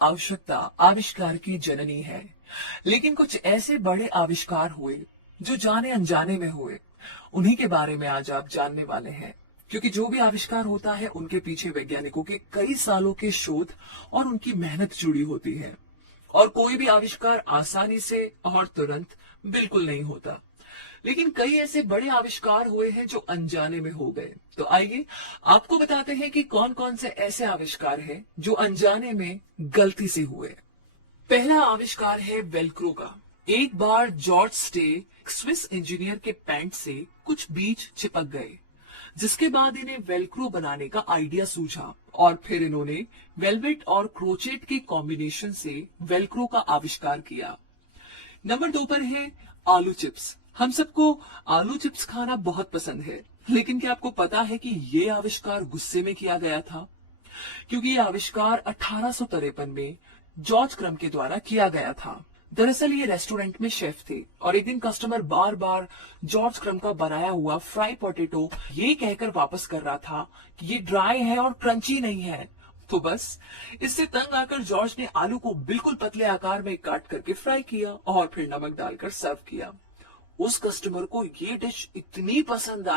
आवश्यकता आविष्कार की जननी है, लेकिन कुछ ऐसे बड़े आविष्कार हुए जो जाने अनजाने में हुए। उन्हीं के बारे में आज आप जानने वाले हैं, क्योंकि जो भी आविष्कार होता है उनके पीछे वैज्ञानिकों के कई सालों के शोध और उनकी मेहनत जुड़ी होती है। और कोई भी आविष्कार आसानी से और तुरंत बिल्कुल नहीं होता, लेकिन कई ऐसे बड़े आविष्कार हुए हैं जो अनजाने में हो गए। तो आइए आपको बताते हैं कि कौन कौन से ऐसे आविष्कार हैं जो अनजाने में गलती से हुए। पहला आविष्कार है वेलक्रो का। एक बार जॉर्ज स्टे स्विस इंजीनियर के पैंट से कुछ बीज चिपक गए, जिसके बाद इन्हें वेलक्रो बनाने का आइडिया सूझा और फिर इन्होंने वेलवेट और क्रोचेट के कॉम्बिनेशन से वेलक्रो का आविष्कार किया। नंबर 2 पर है आलू चिप्स। हम सबको आलू चिप्स खाना बहुत पसंद है, लेकिन क्या आपको पता है कि ये आविष्कार गुस्से में किया गया था? क्योंकि ये आविष्कार 1853 में जॉर्ज क्रम के द्वारा किया गया था। दरअसल ये रेस्टोरेंट में शेफ थे और एक दिन कस्टमर बार बार जॉर्ज क्रम का बनाया हुआ फ्राई पोटैटो ये कहकर वापस कर रहा था कि ये ड्राई है और क्रंची नहीं है। तो बस इससे तंग आकर जॉर्ज ने आलू को बिल्कुल पतले आकार में काट करके फ्राई किया और फिर नमक डालकर सर्व किया। उस कस्टमर को ये डिश इतनी पसंद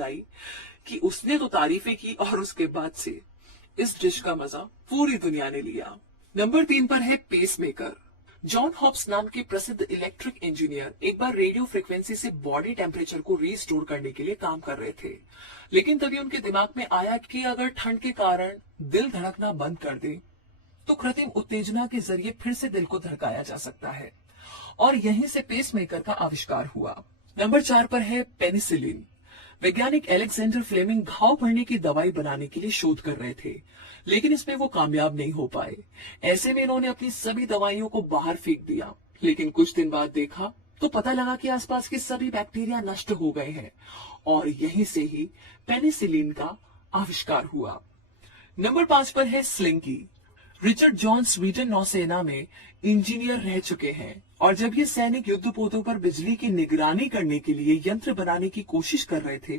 आई कि उसने तो तारीफें की और उसके बाद से इस डिश का मजा पूरी दुनिया ने लिया। नंबर 3 पर है पेसमेकर। जॉन हॉब्स नाम के प्रसिद्ध इलेक्ट्रिक इंजीनियर एक बार रेडियो फ्रिक्वेंसी से बॉडी टेम्परेचर को रीस्टोर करने के लिए काम कर रहे थे, लेकिन तभी उनके दिमाग में आया कि अगर ठंड के कारण दिल धड़कना बंद कर दे तो कृत्रिम उत्तेजना के जरिए फिर से दिल को धड़काया जा सकता है, और यहीं से पेसमेकर का आविष्कार हुआ। नंबर 4 पर है पेनिसिलिन। वैज्ञानिक एलेक्जेंडर फ्लेमिंग घाव भरने की दवाई बनाने के लिए शोध कर रहे थे, लेकिन इसमें वो कामयाब नहीं हो पाए। ऐसे में इन्होंने अपनी सभी दवाइयों को बाहर फेंक दिया, लेकिन कुछ दिन बाद देखा तो पता लगा कि आसपास के सभी बैक्टीरिया नष्ट हो गए हैं, और यहीं से ही पेनिसिलिन का आविष्कार हुआ। नंबर 5 पर है स्लिंकी। रिचर्ड जॉन स्वीडन नौसेना में इंजीनियर रह चुके हैं, और जब ये सैनिक युद्धपोतों पर बिजली की निगरानी करने के लिए यंत्र बनाने की कोशिश कर रहे थे,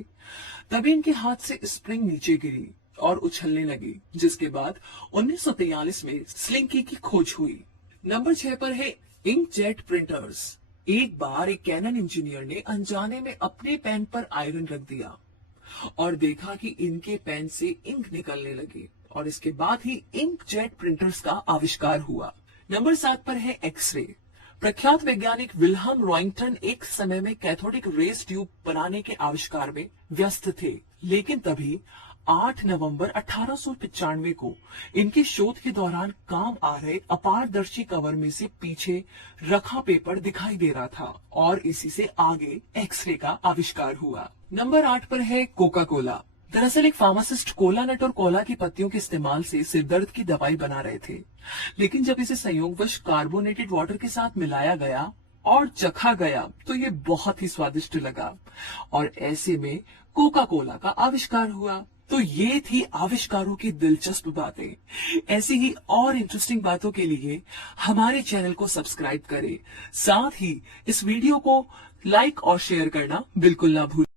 तभी इनके हाथ से स्प्रिंग नीचे गिरी और उछलने लगी, जिसके बाद 1943 में स्लिंकी की खोज हुई। नंबर 6 पर है इंकजेट प्रिंटर्स। एक बार एक कैनन इंजीनियर ने अनजाने में अपने पेन पर आयरन रख दिया और देखा कि इनके पेन से इंक निकलने लगी, और इसके बाद ही इंकजेट प्रिंटर्स का आविष्कार हुआ। नंबर 7 पर है एक्सरे। प्रख्यात वैज्ञानिक विल्हम रॉइंगटन एक समय में कैथोडिक रेज ट्यूब बनाने के आविष्कार में व्यस्त थे, लेकिन तभी 8 नवंबर 1895 को इनके शोध के दौरान काम आ रहे अपारदर्शी कवर में से पीछे रखा पेपर दिखाई दे रहा था, और इसी से आगे एक्सरे का आविष्कार हुआ। नंबर 8 पर है कोका कोला। दरअसल एक फार्मासिस्ट कोला नट और कोला की पत्तियों के इस्तेमाल से सिरदर्द की दवाई बना रहे थे, लेकिन जब इसे संयोगवश कार्बोनेटेड वाटर के साथ मिलाया गया और चखा गया तो ये बहुत ही स्वादिष्ट लगा, और ऐसे में कोका कोला का आविष्कार हुआ। तो ये थी आविष्कारों की दिलचस्प बातें। ऐसी ही और इंटरेस्टिंग बातों के लिए हमारे चैनल को सब्सक्राइब करें, साथ ही इस वीडियो को लाइक और शेयर करना बिल्कुल ना भूलें।